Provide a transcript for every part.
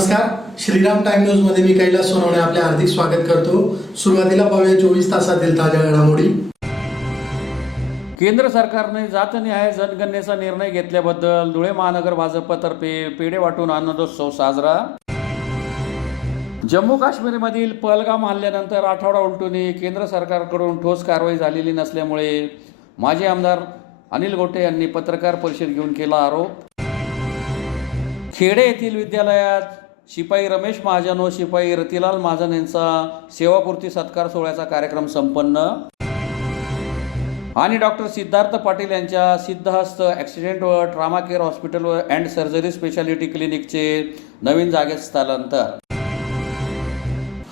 नमस्कार, Shriram time news मध्ये मी कैलास सोनवणे आपले हार्दिक स्वागत करतो। सुरुवातीला पाहूया 24 तासातील ताज्या घडामोडी। केंद्र सरकारने जातनिहाय जनगणनेचा निर्णय घेतल्याबद्दल धुळे महानगर भाजपतर्फे पेढे वाटून आनंदोत्सव साजरा। जम्मू काश्मीरमधील पहलगाम हल्ल्यानंतर आठवडा उलटूनही केंद्र सरकारकडून ठोस कारवाई झालेली नसल्यामुळे माजी आमदार अनिल गोटे यांनी पत्रकार परिषद घेऊन केला आरोप। खेडे येथील विद्यालयात शिपाई रमेश महाजन व शिपाई रतिलाल महाजन यांचा सेवापूर्ती सत्कार सोहळ्याचा कार्यक्रम संपन्न। आणि डॉक्टर सिद्धार्थ पाटील यांच्या सिद्धहस्त ॲक्सिडेंट व ट्रामा केअर हॉस्पिटल व अँड सर्जरी स्पेशालिटी क्लिनिकचे नवीन जागेत स्थलांतर।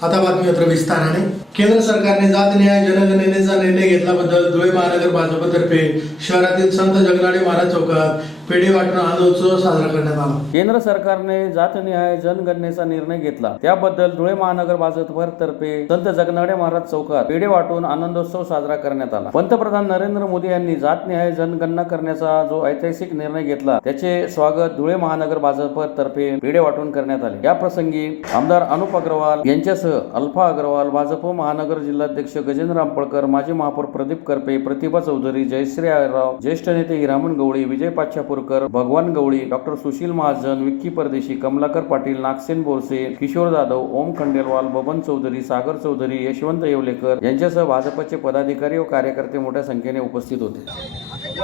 आता बातमी विस्ताराने। केंद्र सरकारने जातनिहाय जनगणनेचा निर्णय घेतल्याबद्दल धुळे महानगर भाजपतर्फे शहरातील संत जगनाडे महाराज चौकात पेढे वाटून आनंदोत्सव साजरा करण्यात आला। केंद्र सरकारने जातनिहाय जनगणनेचा निर्णय घेतला त्याबद्दल धुळे महानगर भाजपतर्फे संत जगनाडे महाराज चौकात पेढे वाटून आनंदोत्सव साजरा करण्यात आला। पंतप्रधान नरेंद्र मोदी यांनी जातनिहाय जनगणना करण्याचा जो ऐतिहासिक निर्णय घेतला त्याचे स्वागत धुळे महानगर भाजपतर्फे पेढे वाटून करण्यात आले। या प्रसंगी आमदार अनुप अग्रवाल यांच्यासह अल्फा अग्रवाल, भाजप महानगर जिल्हाध्यक्ष गजेंद्र आंबळकर, माजी महापौर प्रदीप करपे, प्रतिभा चौधरी, जयश्री आयरराव, ज्येष्ठ नेते हिरामण गवळी, विजय पाचापूरकर, भगवान गवळी, डॉक्टर सुशील महाजन, विक्की परदेशी, कमलाकर पाटील, नागसेन बोरसे, किशोर जाधव, ओम खंडेलवाल, बबन चौधरी, सागर चौधरी, यशवंत येवलेकर यांच्यासह भाजपचे पदाधिकारी व कार्यकर्ते मोठ्या संख्येने उपस्थित होते।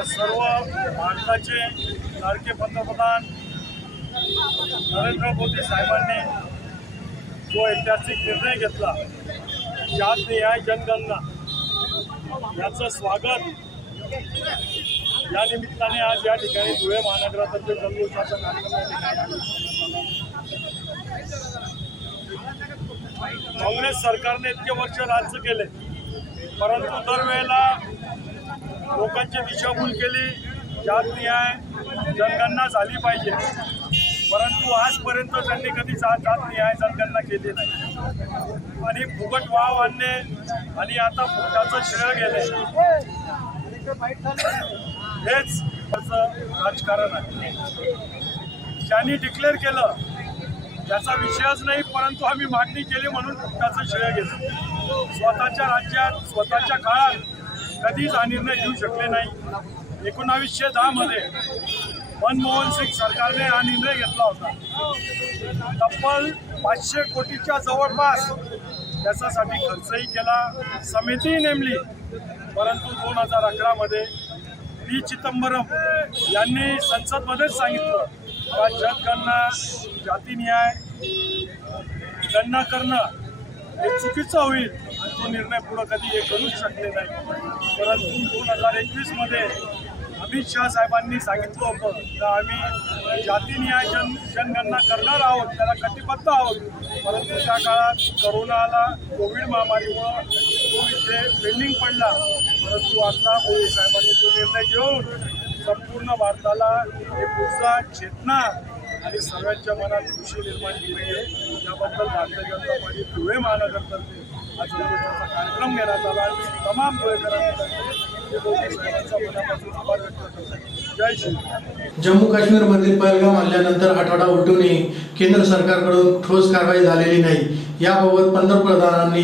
सर्व भारताचे लाडके पंतप्रधान नरेंद्र मोदी साहेबांनी जो ऐतिहासिक निर्णय घेतला जातनिहाय जनगणना याचं स्वागत या निमित्ताने आज या ठिकाणी धुळे महानगरातर्फे जल्लोषाचा कार्यक्रम काँग्रेस सरकारने इतके वर्ष राज्य केले परंतु दरवेळेला लोकांची दिशाभूल केली। जातनिहाय जनगणना झाली पाहिजे परंतु आजपर्यंत त्यांनी कधी जातनिहाय जनगणना केली नाही आणि फुकट वाव आणणे आणि आता फुकटाचं श्रेय गेले हेच राजकारण आहे। ज्यांनी डिक्लेअर केलं त्याचा विषयच नाही परंतु आम्ही मागणी केली म्हणून फुकटाचं श्रेय घेतलं। स्वतःच्या राज्यात स्वतःच्या काळात कधीच हा निर्णय घेऊ शकले नाही। 1910 मध्ये मनमोहन सिंग सरकारने हा निर्णय घेतला होता। तब्बल 500 कोटीच्या जवळपास त्याच्यासाठी खर्चही केला, समिती नेमली परंतु 2011 मध्ये पी चिदंबरम यांनी संसदमध्येच सांगितलं का जनगणना जातीनिहाय गणना करणं हे चुकीचं होईल आणि तो निर्णय पुढे कधी हे करूच शकले नाही। परंतु 2021 मध्ये अमित शाह साहेबांनी सांगितलं होतं की आम्ही जातीनिहाय जनगणना करणार आहोत, त्याला कटिबद्ध आहोत परंतु त्या काळात कोरोना आला, कोविड महामारीमुळं तो विषय पेंडिंग पडला परंतु आता मोदी साहेबांनी तो निर्णय घेऊन संपूर्ण भारताला हे पुढचा चेतना आणि सर्वांच्या मनात खुशी निर्माण केली आहे। त्याबद्दल भारतीय जनता पार्टी धुळे महानगरतर्फे आज जल्लोषाचा कार्यक्रम घेण्यात आला आणि तमाम धुळेकरांनी मोदी साहेबांचा मनापासून आभार व्यक्त करतो। जय श्री। जम्मू काश्मीरमधील पहलगाम हल्ल्यानंतर आठवडा उलटूनही केंद्र सरकारकडून ठोस कारवाई झालेली नाही। याबाबत पंतप्रधानांनी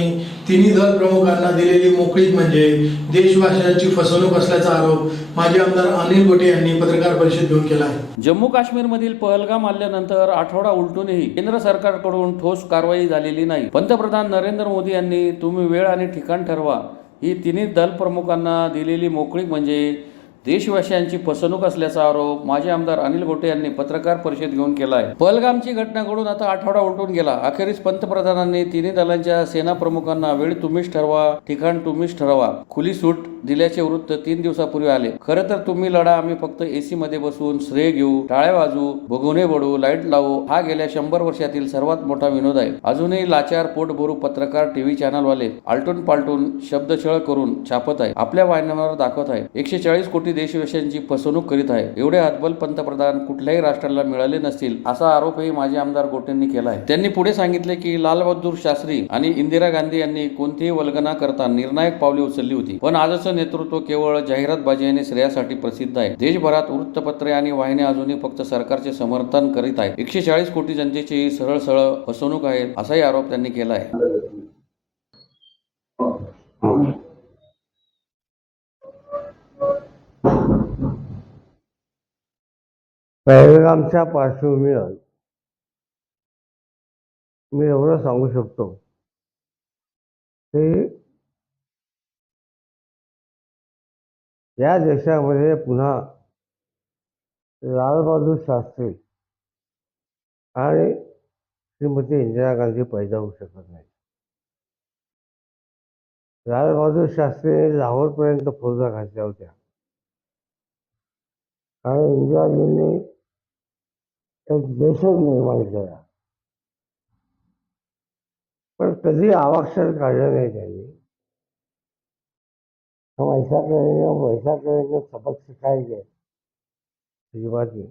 तिन्ही दल प्रमुखांना दिलेली मोकळीक म्हणजे देशवासियांची फसवणूक असल्याचा आरोप माजी आमदार अनिल गोटे यांनी पत्रकार परिषद घेऊन केला आहे। जम्मू काश्मीरमधील पहलगाम हल्ल्यानंतर आठवडा उलटूनही केंद्र सरकारकडून ठोस कारवाई झालेली नाही। पंतप्रधान नरेंद्र मोदी यांनी तुम्ही वेळ आणि ठिकाण ठरवा ही तिन्ही दल प्रमुखांना दिलेली मोकळीक म्हणजे देशवासियांची फसवणूक असल्याचा आरोप माजी आमदार अनिल गोटे यांनी पत्रकार परिषद घेऊन केला आहे। पहलगामची घटना घडून आता आठवडा उलटून गेला। अखेरीस पंतप्रधानांनी तिन्ही दलांच्या सेना प्रमुखांना वेळ तुम्हीच ठरवा, ठिकाण तुम्हीच ठरवा, खुली सूट दिल्याचे वृत्त 3 दिवसापूर्वी आले। खरं तर तुम्ही लढा, आम्ही फक्त एसी मध्ये बसून श्रेय घेऊ, टाळ्या वाजू, भगुने बडू, लाईट लावू, हा गेल्या 100 वर्षातील सर्वात मोठा विनोद आहे। अजूनही लाचार पोटभरू पत्रकार टीव्ही चॅनलवाले आलटून पालटून शब्दछळ करून छापत आहे, आपल्या वाहिन्यांवर दाखवत आहे। 140 कोटी कोटी देशवासियांची फसवणूक करीत आहे. एवढे हातबल पंतप्रधान कुठल्याही राष्ट्राला मिळाले नसतील असा आरोपही माजी आमदार गोटेंनी केला आहे. त्यांनी पुढे सांगितले की लालबहादूर शास्त्री आणि इंदिरा गांधी यांनी कोणतीही वल्गना करता निर्णायक पावले उचलली होती, पण आजचं नेतृत्व केवळ जाहिरातबाजी आणि श्रेयासाठी प्रसिद्ध आहे. देशभरात वृत्तपत्रे आणि वाहिन्या अजूनही फक्त सरकारचे समर्थन करीत आहेत. 140 कोटी जनतेची सरळ फसवणूक आहे असाही आरोप त्यांनी केला आहे. पहलगामच्या पार्श्वभूमीवर मी एवढं सांगू शकतो की या देशामध्ये पुन्हा लालबहादूर शास्त्री आणि श्रीमती इंदिरा गांधी पैदा होऊ शकत नाही. लालबहादूर शास्त्रीने लाहोरपर्यंत फौजा घातल्या होत्या आणि इंदिराजींनी एक देशच निर्माण केला, पण कधी आवाक्षर काढलं नाही त्यांनी. हम ऐसा करेंगे हम वैसा करेंगे सबक सिखाएंगे अजिबात नाही.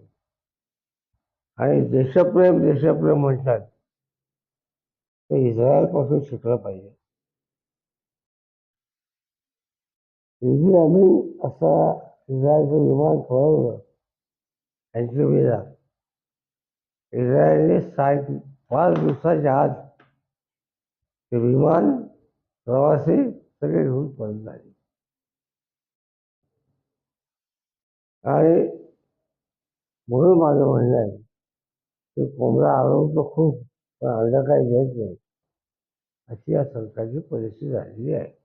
आणि देशप्रेम म्हणतात ते इस्रायलपासून शिकलं पाहिजे. इझी अमीन असा इस्रायलचं विमान पळवलं अँटियोकियाला. इस्रायलने 5 दिवसाच्या आत ते विमान प्रवासी सगळे घेऊन पळून आले. आणि म्हणून माझं म्हणणं आहे की कोंबडा आरवतो खूप पण अंडा काही देत नाही, अशी या सरकारची परिस्थिती झालेली आहे.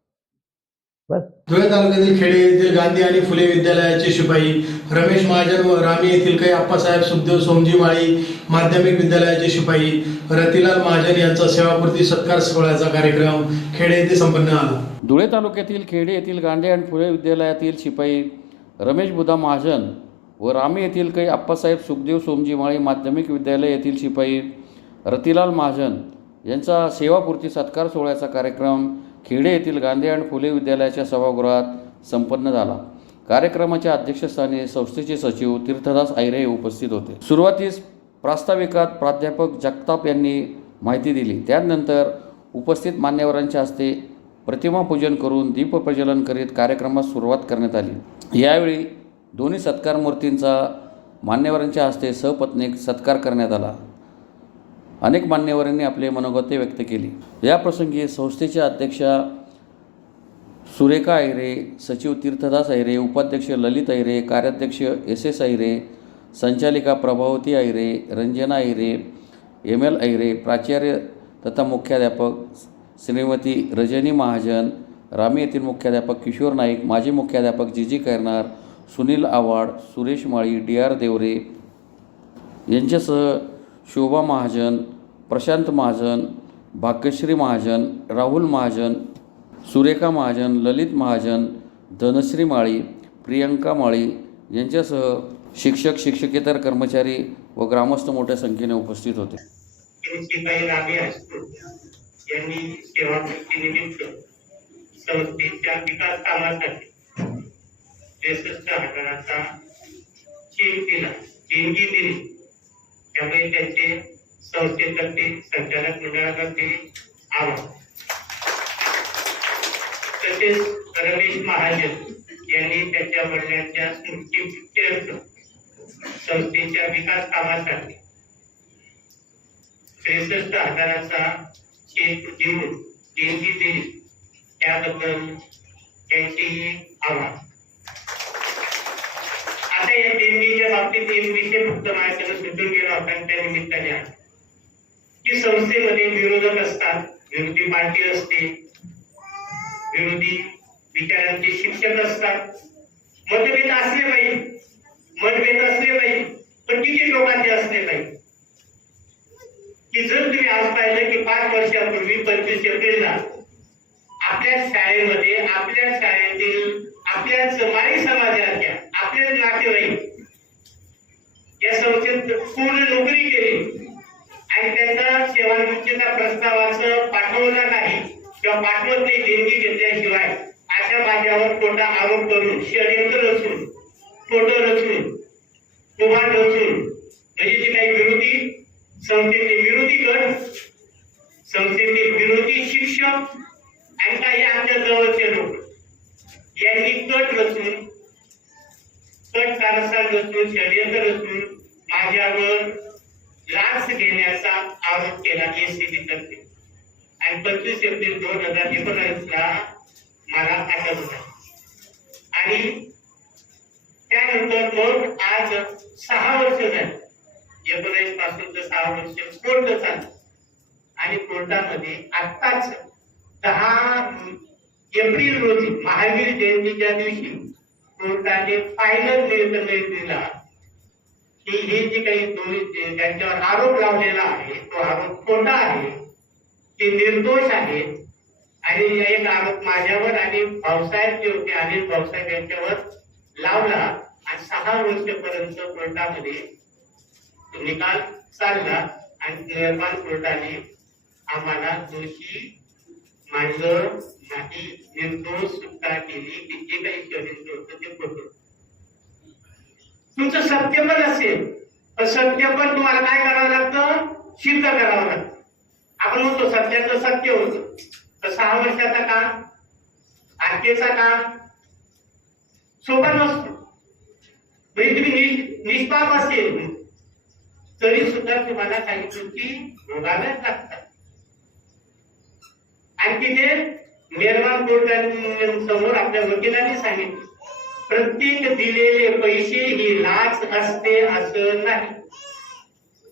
बस. धुळे तालुक्यातील खेडे येथील गांधी आणि फुले विद्यालयाचे शिपाई रमेश महाजन व रामी येथील काही आप्पासाहेब सुखदेव सोमजी माळी माध्यमिक विद्यालयाचे शिपाई रतिलाल महाजन यांचा सेवापूर्ती सत्कार सोहळ्याचा कार्यक्रम खेडे येथे संपन्न झाला. धुळे तालुक्यातील खेडे येथील गांधी आणि फुले विद्यालयातील शिपाई रमेश बुधा महाजन व रामी येथील काही आप्पासाहेब सुखदेव सोमजी माळी माध्यमिक विद्यालय येथील शिपाई रतिलाल महाजन यांचा सेवापूर्ती सत्कार सोहळ्याचा कार्यक्रम खेडे येथील गांधी आणि फुले विद्यालयाच्या सभागृहात संपन्न झाला. कार्यक्रमाच्या अध्यक्षस्थानी संस्थेचे सचिव तीर्थदास ऐरे उपस्थित होते. सुरुवातीस प्रास्ताविकात प्राध्यापक जगताप यांनी माहिती दिली. त्यानंतर उपस्थित मान्यवरांच्या हस्ते प्रतिमा पूजन करून दीपप्रज्वलन करीत कार्यक्रमास सुरुवात करण्यात आली. यावेळी दोन्ही सत्कार मूर्तींचा मान्यवरांच्या हस्ते सपत्नीक सत्कार करण्यात आला. अनेक मान्यवरांनी आपले मनोगते व्यक्त केली. या प्रसंगी संस्थेच्या अध्यक्षा सुरेखा ऐरे, सचिव तीर्थदास ऐरे, उपाध्यक्ष ललित ऐरे, कार्याध्यक्ष SS ऐरे, संचालिका प्रभावती ऐरे, रंजना ऐरे, ML ऐरे, प्राचार्य तथा मुख्याध्यापक श्रीमती रजनी महाजन, रामी येथील मुख्याध्यापक किशोर नाईक, माजी मुख्याध्यापक जीजी कैरनार, सुनील आव्हाड, सुरेश माळी, DR देवरे यांच्यासह शोभा महाजन, प्रशांत महाजन, भाग्यश्री महाजन, राहुल महाजन, सुरेखा महाजन, ललित महाजन, धनश्री माळी, प्रियंका माळी यांच्यासह शिक्षक, शिक्षकेतर कर्मचारी व ग्रामस्थ मोठ्या संख्येने उपस्थित होते. यांनी सेवानिमित्त संस्थेच्या विकास कामासाठी 63,000चा चेक दिला, देणगी दिली. त्यामुळे त्यांचे संस्थेतर्फे संचालक मंडळातर्फे आभार. तसेच रमेश महाजन यांनी त्यांच्या वडिलांच्या स्मृतीप्रित्यर्थ संस्थेच्या विकास कामासाठी 63,000चा चेक देऊन देणगी दिली. त्याबद्दल त्यांचेही आभार. आता या देणगीच्या बाबतीत एक विषय फक्त माझ्याकडे सुचून गेला होता. त्या निमित्ताने की संस्थेमध्ये विरोधक असतात, विरोधी पार्टी असते, विरोधी विचारांचे शिक्षक असतात. मतभेद असले पाहिजे, पण किती लोकांचे असले पाहिजे की जर तुम्ही आज पाहिलं की 5 वर्षापूर्वी 25 एप्रिलला आपल्या शाळेमध्ये, आपल्या शाळेतील आपल्याच माळी समाजाच्या आपल्याच नातेवाईक या संस्थेत पूर्ण नोकरी केली आणि त्यांचा सेवानिवृत्तीचा प्रस्तावाचं पाठवला नाही किंवा पाठवत नाही देणगी घेतल्याशिवाय, अशा माझ्यावर खोटा आरोप करून षडयंत्र रचून फोटो रचून उभा रचून म्हणजे जे काही विरोधी संस्थेतील विरोधी गट, संस्थेतील विरोधी शिक्षक आणि काही आमच्या जवळचे लोक यांनी कट रचून, कट कारस्थान रचून, षडयंत्र रचून माझ्यावर लाच घेण्याचा आरोप केला एसीबी तर्फे आणि 25 एप्रिल 2019ला मला अटक झाली आणि त्यानंतर मग आज 6 वर्ष झाली. 19 पासून 6 वर्ष कोर्ट चालू आणि कोर्टामध्ये आत्ताच 10 एप्रिल रोजी महावीर जयंतीच्या दिवशी कोर्टाने फायनल निर्णय दिला की हे जे काही दोषी त्यांच्यावर आरोप लावलेला आहे तो आरोप खोटा आहे, ते निर्दोष आहेत आणि एक आरोप माझ्यावर आणि भाऊसाहेब जे होते अनिल भाऊसाहेब यांच्यावर लावला आणि 6 वर्षपर्यंत कोर्टामध्ये निकाल चालला आणि निर्माण कोर्टाने आम्हाला दोषी मानलं नाही, निर्दोष सुटका केली की जे काही षडयंत्र होतं ते खोटं. तुमचं सत्य पण असेल पण सत्य पण तुम्हाला काय करावं लागतं, सिद्ध करावं लागतं. आपण म्हणतो सत्याचं सत्य होतं तर 6 वर्षाचा काळ, अटकेचा काळ सोपा नसतो. म्हणजे तुम्ही निष्पाप असेल तरी सुद्धा तुम्हाला काही गोष्टी भोगाव्याच लागतात. आणि तिथे निर्माण कोर्टासमोर आपल्या वकिलांनी सांगितलं प्रत्येक दिलेले पैसे ही लाच असते असं नाही.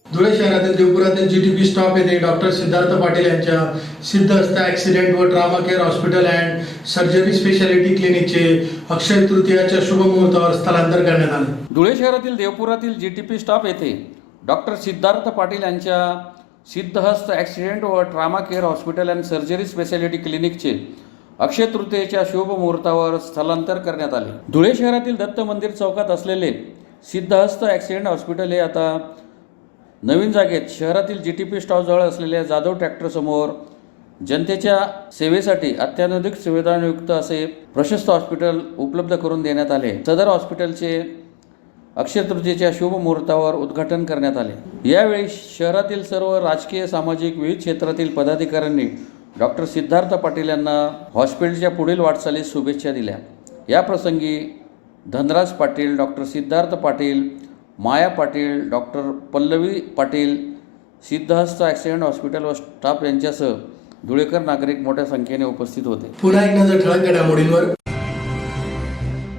धुळे शहरातील देवपुरातील जीटीपी स्टॉप येथे डॉक्टर सिद्धार्थ पाटील यांच्या सिद्धहस्त ऍक्सिडेंट व trauma care hospital and surgery speciality क्लिनिकचे अक्षय तृतीयाच्या शुभ मुहूर्तावर स्थलांतर करण्यात आले. धुळे शहरातील देवपुरातील जीटीपी स्टॉप येथे डॉक्टर सिद्धार्थ पाटील यांच्या सिद्धहस्त ॲक्सिडेंट व trauma care hospital and surgery speciality क्लिनिकचे अक्षय तृतीयेच्या शुभ मुहूर्तावर स्थलांतर करण्यात आले. धुळे शहरातील दत्त मंदिर चौकात असलेले सिद्धहस्त ॲक्सिडेंट हॉस्पिटल हे आता नवीन जागेत शहरातील जीटीपी स्टॉपजवळ असलेल्या जाधव ट्रॅक्टरसमोर जनतेच्या सेवेसाठी अत्याधुनिक सुविधांयुक्त असे प्रशस्त हॉस्पिटल उपलब्ध करून देण्यात आले. सदर हॉस्पिटलचे अक्षय तृतीयेच्या शुभ मुहूर्तावर उद्घाटन करण्यात आले. यावेळी शहरातील सर्व राजकीय, सामाजिक विविध क्षेत्रातील पदाधिकाऱ्यांनी डॉक्टर सिद्धार्थ पाटील यांना हॉस्पिटलच्या पुढील वाटचालीस शुभेच्छा दिल्या. या प्रसंगी Dhanraj Patil, doctor Siddharth Patil, Maya Patil, doctor Pallavi Patil, Siddhahast accident hospital व स्टाफ यांच्यासह धुळेकर नागरिक मोठ्या संख्येने उपस्थित होते. पुन्हा एक नजर ठळक घडामोडींवर.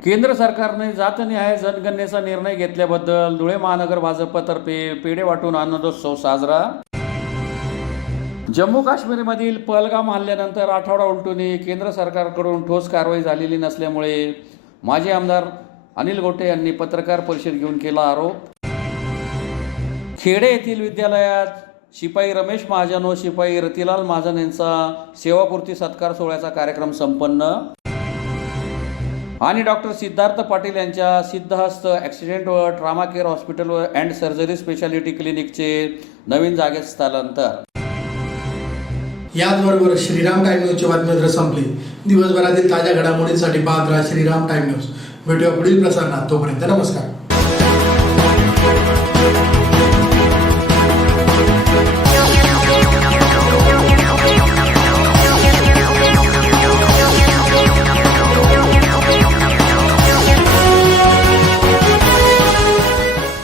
केंद्र सरकारने जातनिहाय जनगणनेचा निर्णय घेतल्याबद्दल धुळे महानगर भाजपतर्फे पेढे वाटून आनंदोत्सव साजरा. जम्मू काश्मीरमधील पहलगाम हल्ल्यानंतर आठवडा उलटूनही केंद्र सरकारकडून ठोस कारवाई झालेली नसल्यामुळे माजी आमदार अनिल गोटे यांनी पत्रकार परिषद घेऊन केला आरोप. खेडे येथील विद्यालयात शिपाई रमेश महाजन व शिपाई रतिलाल महाजन यांचा सेवापूर्ती सत्कार सोहळ्याचा कार्यक्रम संपन्न. आणि डॉक्टर सिद्धार्थ पाटील यांच्या सिद्धहस्त ॲक्सिडेंट व ट्रामा केअर हॉस्पिटल व अँड सर्जरी स्पेशालिटी क्लिनिकचे नवीन जागेत स्थलांतर. याचबरोबर श्रीराम टाइम न्यूजची बातमीपत्र संपली. दिवसभरातील ताज्या घडामोडींसाठी पाहत राहा श्रीराम टाइम न्यूज. भेटूया पुढील प्रसारणात. तोपर्यंत नमस्कार.